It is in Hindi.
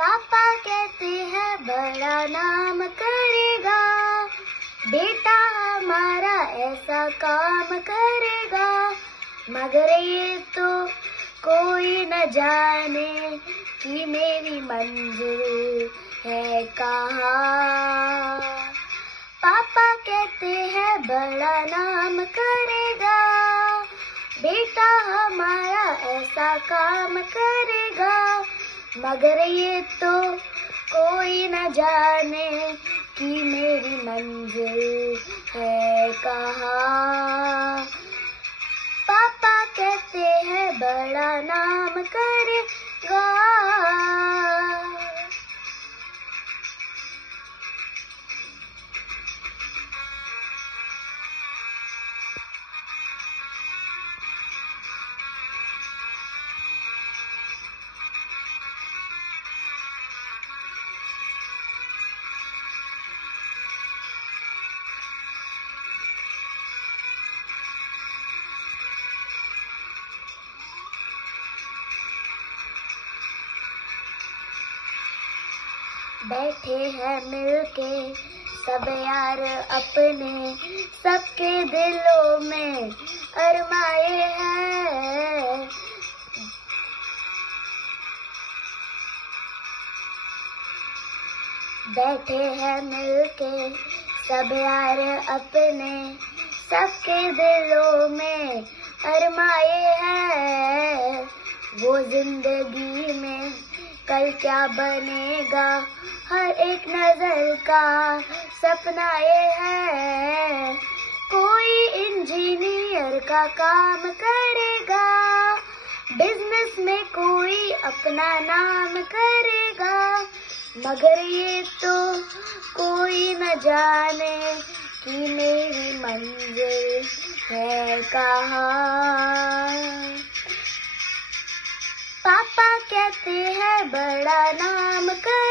पापा कहते हैं बड़ा नाम करेगा, बेटा हमारा ऐसा काम करेगा, मगर ये तो कोई न जाने कि मेरी मंजिल है कहाँ। पापा कहते हैं बड़ा नाम करेगा, बेटा हमारा ऐसा काम करेगा, मगर ये तो कोई न जाने कि मेरी मंजिल है कहाँ। पापा कहते हैं बड़ा नाम करेगा। बैठे हैं मिलके सब यार अपने, सबके दिलों में अरमाए हैं। बैठे हैं मिलके सब यार अपने, सबके दिलों में अरमाए हैं। वो जिंदगी में कल क्या बनेगा, हर एक नजर का सपना ये है। कोई इंजीनियर का काम करेगा, बिजनेस में कोई अपना नाम करेगा, मगर ये तो कोई न जाने कि मेरी मंजिल है कहाँ। पापा कहते हैं बड़ा नाम कर